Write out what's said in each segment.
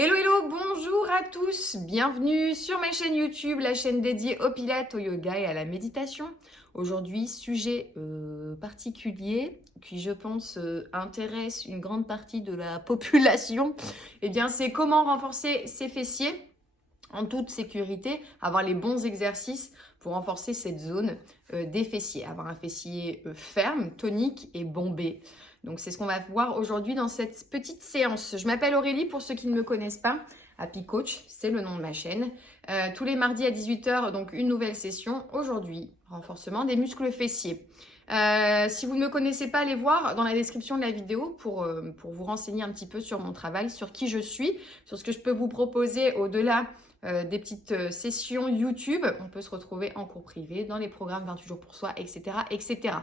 Hello, hello, bonjour à tous, bienvenue sur ma chaîne YouTube, la chaîne dédiée au pilates, au yoga et à la méditation. Aujourd'hui, sujet particulier qui, je pense, intéresse une grande partie de la population. Eh bien, c'est comment renforcer ses fessiers en toute sécurité, avoir les bons exercices pour renforcer cette zone des fessiers, avoir un fessier ferme, tonique et bombé. Donc c'est ce qu'on va voir aujourd'hui dans cette petite séance. Je m'appelle Aurélie pour ceux qui ne me connaissent pas. Happy Coach, c'est le nom de ma chaîne. Tous les mardis à 18h, donc une nouvelle session. Aujourd'hui, renforcement des muscles fessiers. Si vous ne me connaissez pas, allez voir dans la description de la vidéo pour vous renseigner un petit peu sur mon travail, sur qui je suis, sur ce que je peux vous proposer au-delà des petites sessions YouTube. On peut se retrouver en cours privé, dans les programmes 28 jours pour soi, etc. etc.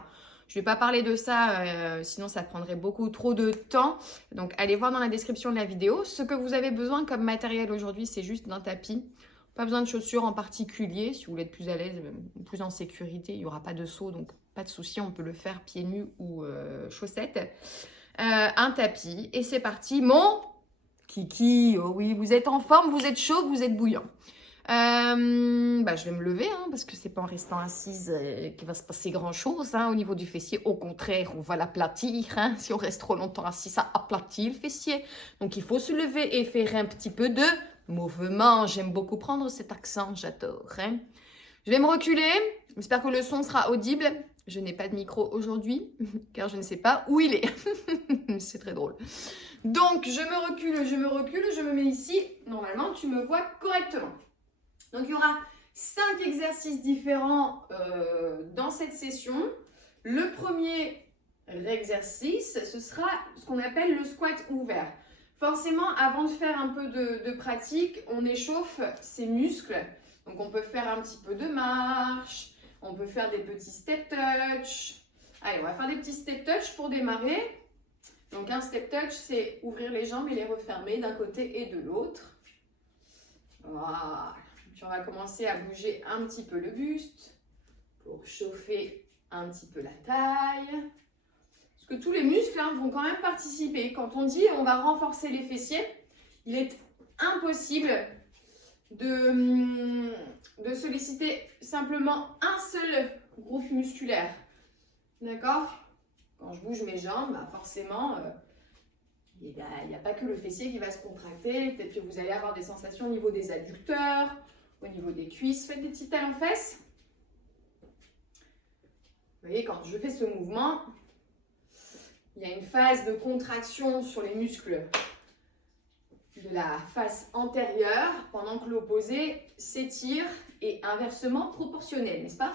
Je ne vais pas parler de ça, sinon ça prendrait beaucoup trop de temps. Donc allez voir dans la description de la vidéo. Ce que vous avez besoin comme matériel aujourd'hui, c'est juste d'un tapis. Pas besoin de chaussures en particulier. Si vous voulez être plus à l'aise, plus en sécurité, il n'y aura pas de saut, donc pas de souci, on peut le faire pieds nus ou chaussettes. Un tapis et c'est parti. Mon kiki, oh oui, vous êtes en forme, vous êtes chaud, vous êtes bouillant. Je vais me lever parce que c'est pas en restant assise qu'il va se passer grand chose au niveau du fessier. Au contraire, on va l'aplatir. Si on reste trop longtemps assis, ça aplatit le fessier. Donc il faut se lever et faire un petit peu de mouvement. J'aime beaucoup prendre cet accent, j'adore. Je vais me reculer. J'espère que le son sera audible. Je n'ai pas de micro aujourd'hui car je ne sais pas où il est. C'est très drôle. Donc je me recule, je me mets ici. Normalement, tu me vois correctement. Donc, il y aura 5 exercices différents dans cette session. Le premier exercice, ce sera ce qu'on appelle le squat ouvert. Forcément, avant de faire un peu de pratique, on échauffe ses muscles. Donc, on peut faire un petit peu de marche, on peut faire des petits step touch. Allez, on va faire des petits step touch pour démarrer. Donc, un step touch, c'est ouvrir les jambes et les refermer d'un côté et de l'autre. Voilà. Puis on va commencer à bouger un petit peu le buste pour chauffer un petit peu la taille. Parce que tous les muscles vont quand même participer. Quand on dit on va renforcer les fessiers, il est impossible de solliciter simplement un seul groupe musculaire. D'accord? Quand je bouge mes jambes, forcément, il n'y a pas que le fessier qui va se contracter. Peut-être que vous allez avoir des sensations au niveau des adducteurs, au niveau des cuisses. Faites des petits talons-fesses. Vous voyez, quand je fais ce mouvement, il y a une phase de contraction sur les muscles de la face antérieure, pendant que l'opposé s'étire et inversement proportionnel, n'est-ce pas?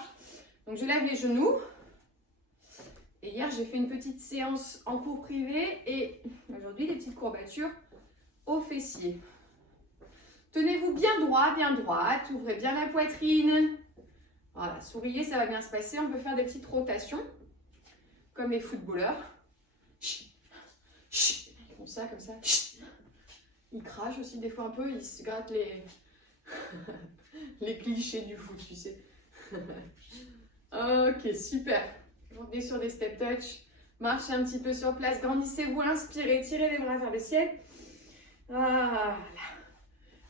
Donc je lève les genoux. Et hier, j'ai fait une petite séance en cours privé et aujourd'hui, des petites courbatures aux fessiers. Tenez-vous bien droite, ouvrez bien la poitrine. Voilà, souriez, ça va bien se passer. On peut faire des petites rotations, comme les footballeurs. Ils font ça comme ça. Ils crachent aussi des fois un peu, ils se grattent les clichés du foot, tu sais. Ok, super. Revenez sur des step touch. Marchez un petit peu sur place, grandissez-vous, inspirez, tirez les bras vers le ciel. Voilà.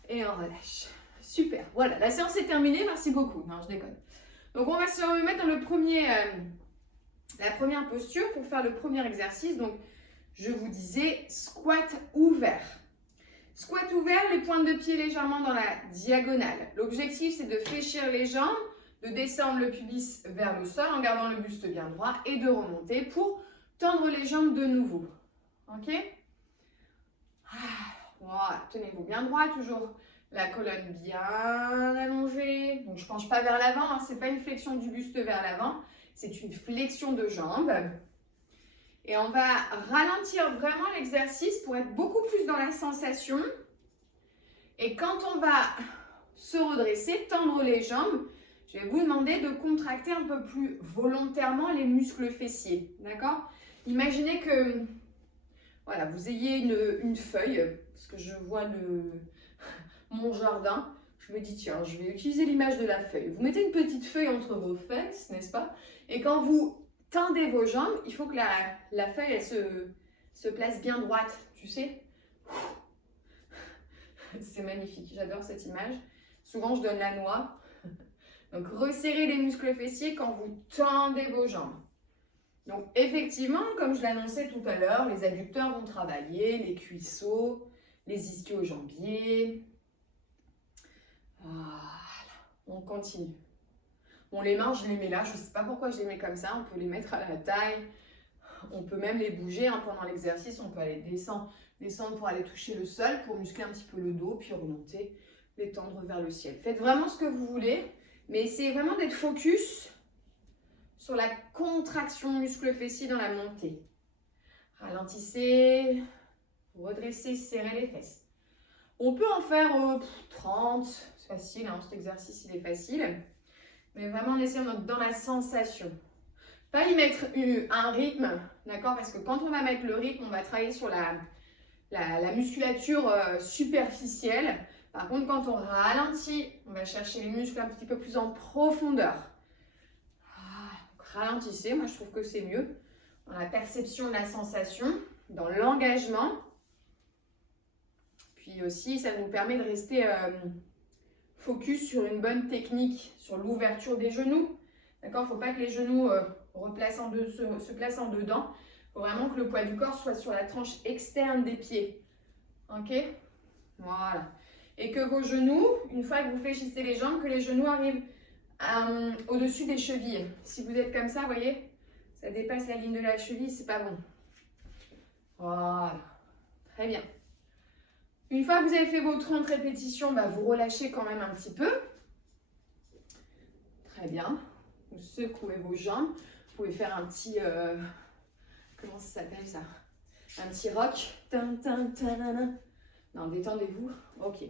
Et on relâche. Super. Voilà, la séance est terminée. Merci beaucoup. Non, je déconne. Donc, on va se remettre dans la première posture pour faire le premier exercice. Donc, je vous disais squat ouvert. Squat ouvert, les pointes de pied légèrement dans la diagonale. L'objectif, c'est de fléchir les jambes, de descendre le pubis vers le sol en gardant le buste bien droit et de remonter pour tendre les jambes de nouveau. Ok? Voilà, tenez-vous bien droit, toujours la colonne bien allongée. Donc je ne penche pas vers l'avant, ce n'est pas une flexion du buste vers l'avant, c'est une flexion de jambes. Et on va ralentir vraiment l'exercice pour être beaucoup plus dans la sensation. Et quand on va se redresser, tendre les jambes, je vais vous demander de contracter un peu plus volontairement les muscles fessiers. D'accord? Imaginez que voilà, vous ayez une feuille, parce que je vois mon jardin. Je me dis, tiens, je vais utiliser l'image de la feuille. Vous mettez une petite feuille entre vos fesses, n'est-ce pas? Et quand vous tendez vos jambes, il faut que la feuille elle se place bien droite, tu sais. C'est magnifique, j'adore cette image. Souvent, je donne la noix. Donc, resserrez les muscles fessiers quand vous tendez vos jambes. Donc, effectivement, comme je l'annonçais tout à l'heure, les adducteurs vont travailler, les cuisseaux, les ischio-jambiers. Voilà, on continue. Bon, les mains, je les mets là. Je ne sais pas pourquoi je les mets comme ça. On peut les mettre à la taille. On peut même les bouger pendant l'exercice. On peut aller descendre pour aller toucher le sol, pour muscler un petit peu le dos, puis remonter, les tendre vers le ciel. Faites vraiment ce que vous voulez, mais essayez vraiment d'être focus sur la contraction muscle fessier dans la montée. Ralentissez, redressez, serrez les fesses. On peut en faire 30, c'est facile, hein, cet exercice il est facile, mais vraiment en essayant d'être dans la sensation. Pas y mettre un rythme, d'accord? Parce que quand on va mettre le rythme, on va travailler sur la musculature superficielle. Par contre, quand on ralentit, on va chercher les muscles un petit peu plus en profondeur. Donc, ralentissez, moi je trouve que c'est mieux. Dans la perception de la sensation, dans l'engagement. Puis aussi, ça nous permet de rester focus sur une bonne technique, sur l'ouverture des genoux. D'accord? Il ne faut pas que les genoux se placent en dedans. Il faut vraiment que le poids du corps soit sur la tranche externe des pieds. Ok? Voilà. Et que vos genoux, une fois que vous fléchissez les jambes, que les genoux arrivent au-dessus des chevilles. Si vous êtes comme ça, vous voyez, ça dépasse la ligne de la cheville, c'est pas bon. Voilà. Très bien. Une fois que vous avez fait vos 30 répétitions, vous relâchez quand même un petit peu. Très bien. Vous secouez vos jambes. Vous pouvez faire un petit... comment ça s'appelle ça? Un petit rock. Non, détendez-vous. Ok.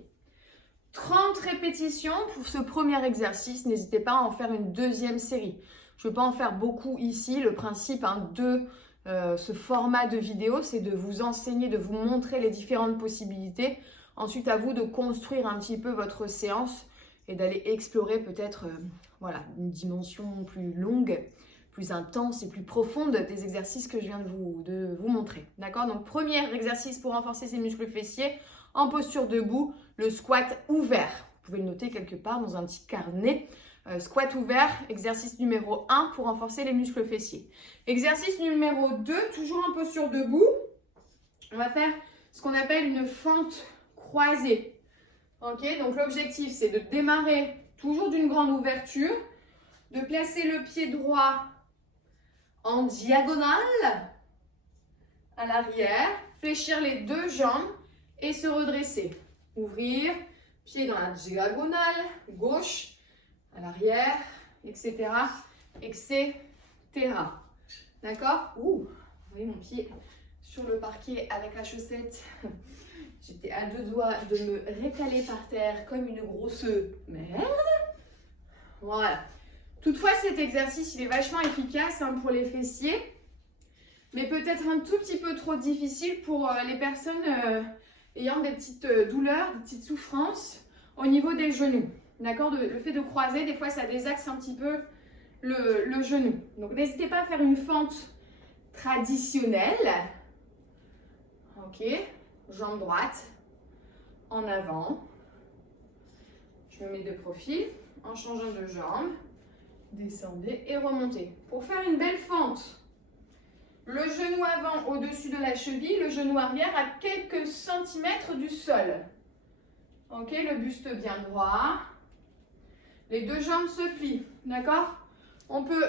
30 répétitions pour ce premier exercice. N'hésitez pas à en faire une deuxième série. Je ne vais pas en faire beaucoup ici. Le principe de ce format de vidéo, c'est de vous enseigner, de vous montrer les différentes possibilités. Ensuite, à vous de construire un petit peu votre séance et d'aller explorer peut-être une dimension plus longue, plus intense et plus profonde des exercices que je viens de vous montrer. D'accord? Donc, premier exercice pour renforcer ses muscles fessiers en posture debout, le squat ouvert. Vous pouvez le noter quelque part dans un petit carnet. Squat ouvert, exercice numéro 1 pour renforcer les muscles fessiers. Exercice numéro 2, toujours en posture debout. On va faire ce qu'on appelle une fente croisée. Ok, donc l'objectif c'est de démarrer toujours d'une grande ouverture, de placer le pied droit en diagonale à l'arrière, fléchir les deux jambes et se redresser. Ouvrir, pied dans la diagonale, gauche, à l'arrière, etc. etc. D'accord? Ouh, vous voyez mon pied sur le parquet avec la chaussette. J'étais à deux doigts de me rétaler par terre comme une grosse merde. Voilà. Toutefois, cet exercice, il est vachement efficace pour les fessiers, mais peut-être un tout petit peu trop difficile pour les personnes ayant des petites douleurs, des petites souffrances au niveau des genoux. D'accord? Le fait de croiser, des fois, ça désaxe un petit peu le genou. Donc, n'hésitez pas à faire une fente traditionnelle. Ok. Jambe droite, en avant. Je me mets de profil, en changeant de jambe. Descendez et remontez. Pour faire une belle fente, le genou avant au-dessus de la cheville, le genou arrière à quelques centimètres du sol. Ok, le buste bien droit. Les deux jambes se plient, d'accord? On peut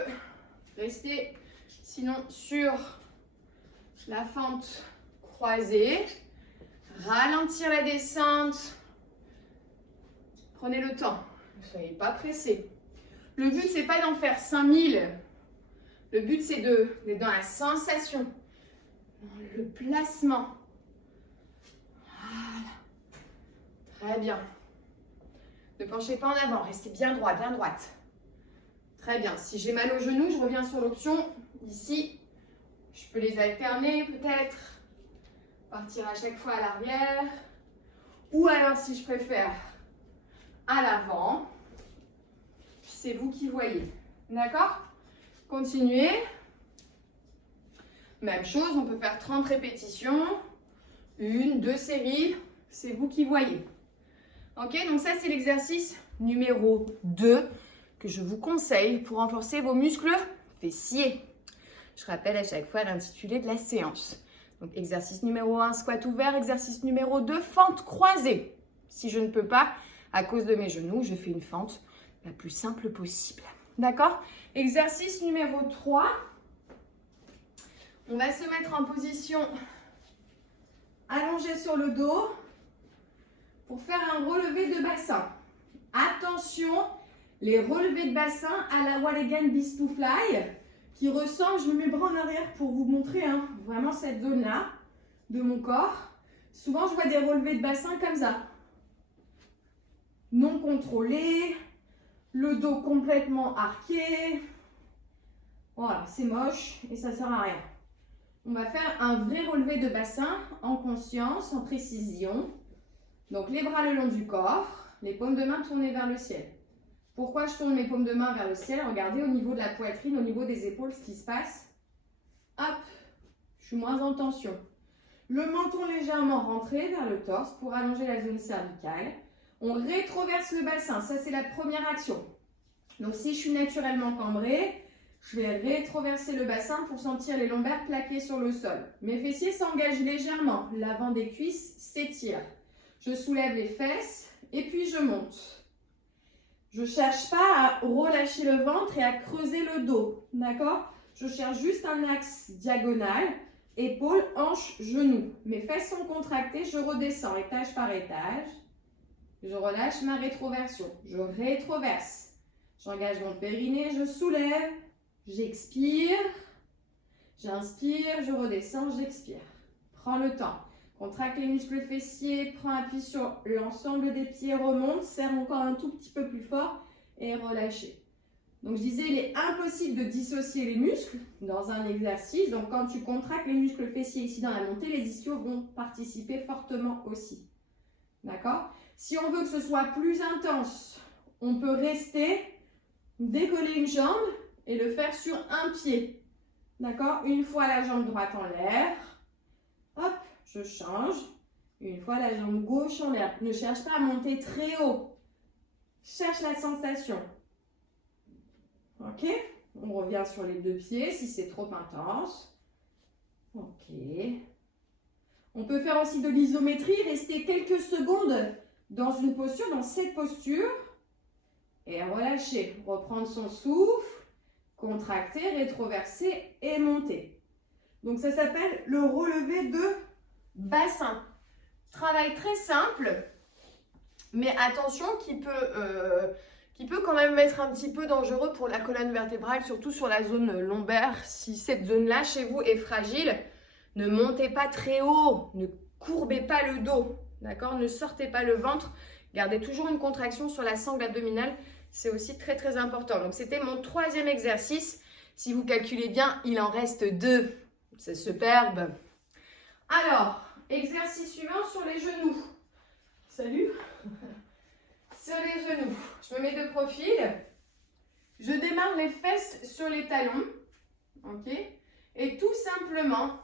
rester sinon sur la fente croisée. Ralentir la descente. Prenez le temps. Ne soyez pas pressés. Le but, c'est pas d'en faire 5000. Le but, c'est d'être dans la sensation, dans le placement. Voilà. Très bien. Ne penchez pas en avant. Restez bien droit, bien droite. Très bien. Si j'ai mal au genou, je reviens sur l'option ici. Je peux les alterner peut-être. Partir à chaque fois à l'arrière. Ou alors, si je préfère, à l'avant. C'est vous qui voyez. D'accord? Continuez. Même chose, on peut faire 30 répétitions. 1, 2 séries. C'est vous qui voyez. Ok, donc ça c'est l'exercice numéro 2 que je vous conseille pour renforcer vos muscles fessiers. Je rappelle à chaque fois l'intitulé de la séance. Donc exercice numéro 1, squat ouvert. Exercice numéro 2, fente croisée. Si je ne peux pas, à cause de mes genoux, je fais une fente la plus simple possible. D'accord? Exercice numéro 3. On va se mettre en position allongée sur le dos pour faire un relevé de bassin. Attention, les relevés de bassin à la wall again beast to fly qui ressemblent, je me mets mes bras en arrière pour vous montrer vraiment cette zone-là de mon corps. Souvent, je vois des relevés de bassin comme ça. Non contrôlés, le dos complètement arqué. Voilà, c'est moche et ça ne sert à rien. On va faire un vrai relevé de bassin en conscience, en précision. Donc, les bras le long du corps, les paumes de main tournées vers le ciel. Pourquoi je tourne mes paumes de main vers le ciel? Regardez au niveau de la poitrine, au niveau des épaules, ce qui se passe. Hop, je suis moins en tension. Le menton légèrement rentré vers le torse pour allonger la zone cervicale. On rétroverse le bassin, ça c'est la première action. Donc si je suis naturellement cambrée, je vais rétroverser le bassin pour sentir les lombaires plaqués sur le sol. Mes fessiers s'engagent légèrement, l'avant des cuisses s'étire. Je soulève les fesses et puis je monte. Je ne cherche pas à relâcher le ventre et à creuser le dos, d'accord? Je cherche juste un axe diagonal, épaules, hanches, genoux. Mes fesses sont contractées, je redescends étage par étage. Je relâche ma rétroversion, je rétroverse. J'engage mon périnée, je soulève, j'expire. J'inspire, je redescends, j'expire. Prends le temps. Contracte les muscles fessiers, prends appui sur l'ensemble des pieds, remonte, serre encore un tout petit peu plus fort et relâchez. Donc je disais, il est impossible de dissocier les muscles dans un exercice. Donc quand tu contractes les muscles fessiers ici dans la montée, les ischios vont participer fortement aussi. D'accord? Si on veut que ce soit plus intense, on peut rester, décoller une jambe et le faire sur un pied. D'accord? Une fois la jambe droite en l'air, hop, je change. Une fois la jambe gauche en l'air. Ne cherche pas à monter très haut. Cherche la sensation. Ok? On revient sur les deux pieds si c'est trop intense. Ok. On peut faire aussi de l'isométrie, rester quelques secondes dans une posture, dans cette posture. Et relâcher. Reprendre son souffle, contracter, rétroverser et monter. Donc ça s'appelle le relevé de bassin. Travail très simple, mais attention qui peut quand même être un petit peu dangereux pour la colonne vertébrale, surtout sur la zone lombaire. Si cette zone-là chez vous est fragile, ne montez pas très haut, ne courbez pas le dos, d'accord? Ne sortez pas le ventre, gardez toujours une contraction sur la sangle abdominale, c'est aussi très très important. Donc c'était mon 3e exercice. Si vous calculez bien, il en reste 2. C'est superbe. Alors, exercice suivant sur les genoux. Salut. Sur les genoux. Je me mets de profil. Je démarre les fesses sur les talons. Ok. Et tout simplement,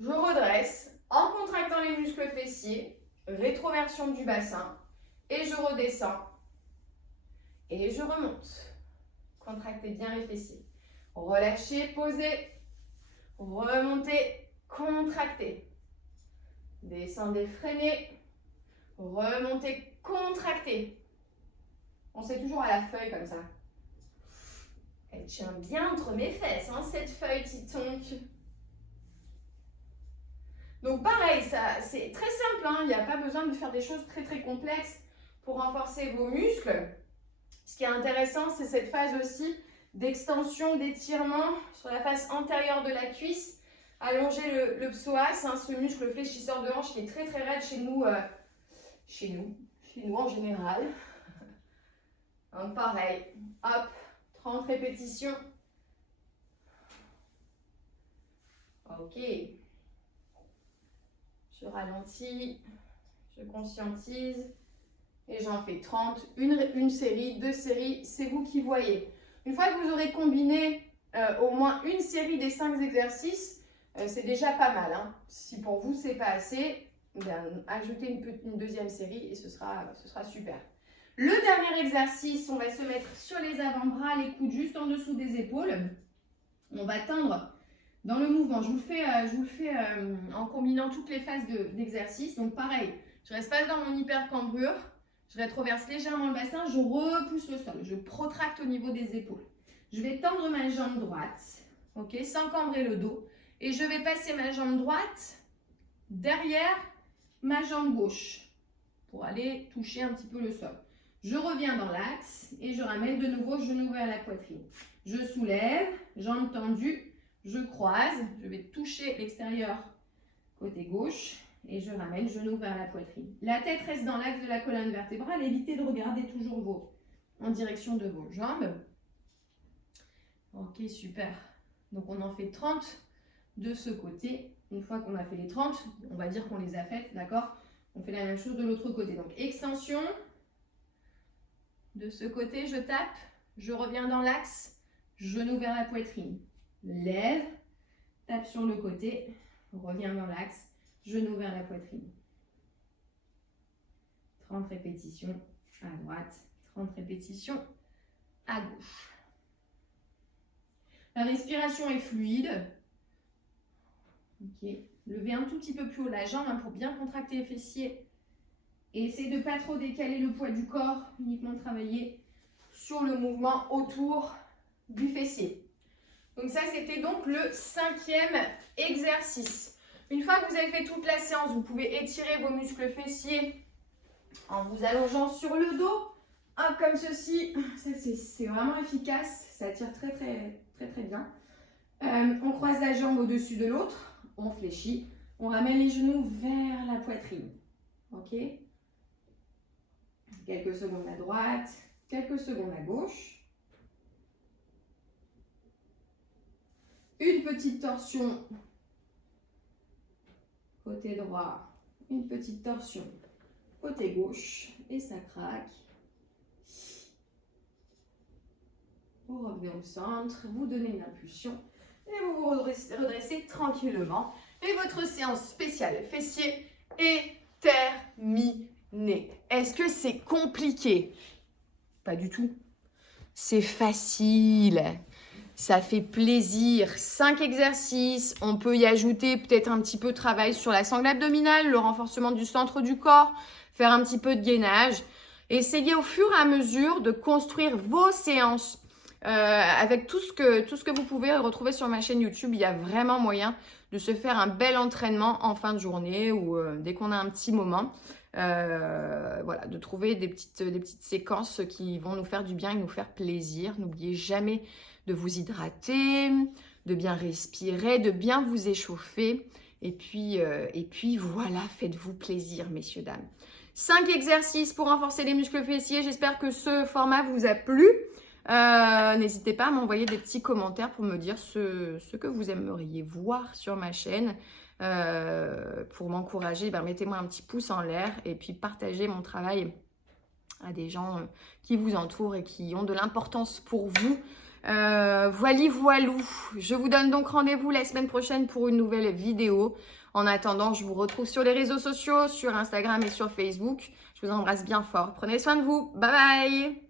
je redresse en contractant les muscles fessiers, rétroversion du bassin, et je redescends. Et je remonte. Contractez bien les fessiers. Relâchez, posez. Remontez, contractez. Descendez, freinez. Remontez, contractez. On sait toujours à la feuille comme ça. Elle tient bien entre mes fesses, cette feuille, titonque. Donc pareil, c'est très simple. Il n'y a pas besoin de faire des choses très très complexes pour renforcer vos muscles. Ce qui est intéressant, c'est cette phase aussi d'extension, d'étirement sur la face antérieure de la cuisse. Allonger le psoas, ce muscle fléchisseur de hanche qui est très très raide chez nous en général. Donc pareil, hop, 30 répétitions. Ok. Je ralentis, je conscientise et j'en fais 30. Une série, 2 séries, c'est vous qui voyez. Une fois que vous aurez combiné au moins une série des 5 exercices, c'est déjà pas mal. Si pour vous, c'est pas assez, ajouter une deuxième série et ce sera super. Le dernier exercice, on va se mettre sur les avant-bras, les coudes juste en dessous des épaules. On va tendre dans le mouvement. Je vous le fais en combinant toutes les phases d'exercice. Donc pareil, je reste pas dans mon hyper-cambrure. Je rétroverse légèrement le bassin, je repousse le sol. Je protracte au niveau des épaules. Je vais tendre ma jambe droite, ok, sans cambrer le dos. Et je vais passer ma jambe droite derrière ma jambe gauche pour aller toucher un petit peu le sol. Je reviens dans l'axe et je ramène de nouveau genou vers la poitrine. Je soulève, jambes tendues, je croise, je vais toucher l'extérieur côté gauche et je ramène genou vers la poitrine. La tête reste dans l'axe de la colonne vertébrale, évitez de regarder toujours en direction de vos jambes. Ok, super. Donc on en fait 30 de ce côté. Une fois qu'on a fait les 30, on va dire qu'on les a faites, d'accord? On fait la même chose de l'autre côté. Donc extension. De ce côté, je tape, je reviens dans l'axe, genou vers la poitrine. Lève, tape sur le côté, reviens dans l'axe, genou vers la poitrine. 30 répétitions à droite, 30 répétitions à gauche. La respiration est fluide. Ok. Levez un tout petit peu plus haut la jambe pour bien contracter les fessiers. Et essayez de ne pas trop décaler le poids du corps, uniquement travailler sur le mouvement autour du fessier. Donc ça, c'était donc le 5e exercice. Une fois que vous avez fait toute la séance, vous pouvez étirer vos muscles fessiers en vous allongeant sur le dos. Hop, comme ceci. Ça, c'est vraiment efficace. Ça tire très bien. On croise la jambe au-dessus de l'autre. On fléchit. On ramène les genoux vers la poitrine. Ok ? Quelques secondes à droite, quelques secondes à gauche. Une petite torsion côté droit, une petite torsion côté gauche et ça craque. Vous revenez au centre, vous donnez une impulsion et vous vous redressez tranquillement. Et votre séance spéciale fessier est terminée. Est-ce que c'est compliqué? Pas du tout. C'est facile. Ça fait plaisir. 5 exercices. On peut y ajouter peut-être un petit peu de travail sur la sangle abdominale, le renforcement du centre du corps, faire un petit peu de gainage. Essayez au fur et à mesure de construire vos séances avec tout ce que vous pouvez retrouver sur ma chaîne YouTube. Il y a vraiment moyen de se faire un bel entraînement en fin de journée ou dès qu'on a un petit moment. Voilà, de trouver des petites séquences qui vont nous faire du bien et nous faire plaisir. N'oubliez jamais de vous hydrater, de bien respirer, de bien vous échauffer. Et puis voilà, faites-vous plaisir, messieurs, dames. 5 exercices pour renforcer les muscles fessiers. J'espère que ce format vous a plu. N'hésitez pas à m'envoyer des petits commentaires pour me dire ce que vous aimeriez voir sur ma chaîne. Pour m'encourager, mettez-moi un petit pouce en l'air et puis partagez mon travail à des gens qui vous entourent et qui ont de l'importance pour vous. Voilou. Je vous donne donc rendez-vous la semaine prochaine pour une nouvelle vidéo. En attendant, je vous retrouve sur les réseaux sociaux, sur Instagram et sur Facebook. Je vous embrasse bien fort. Prenez soin de vous. Bye bye!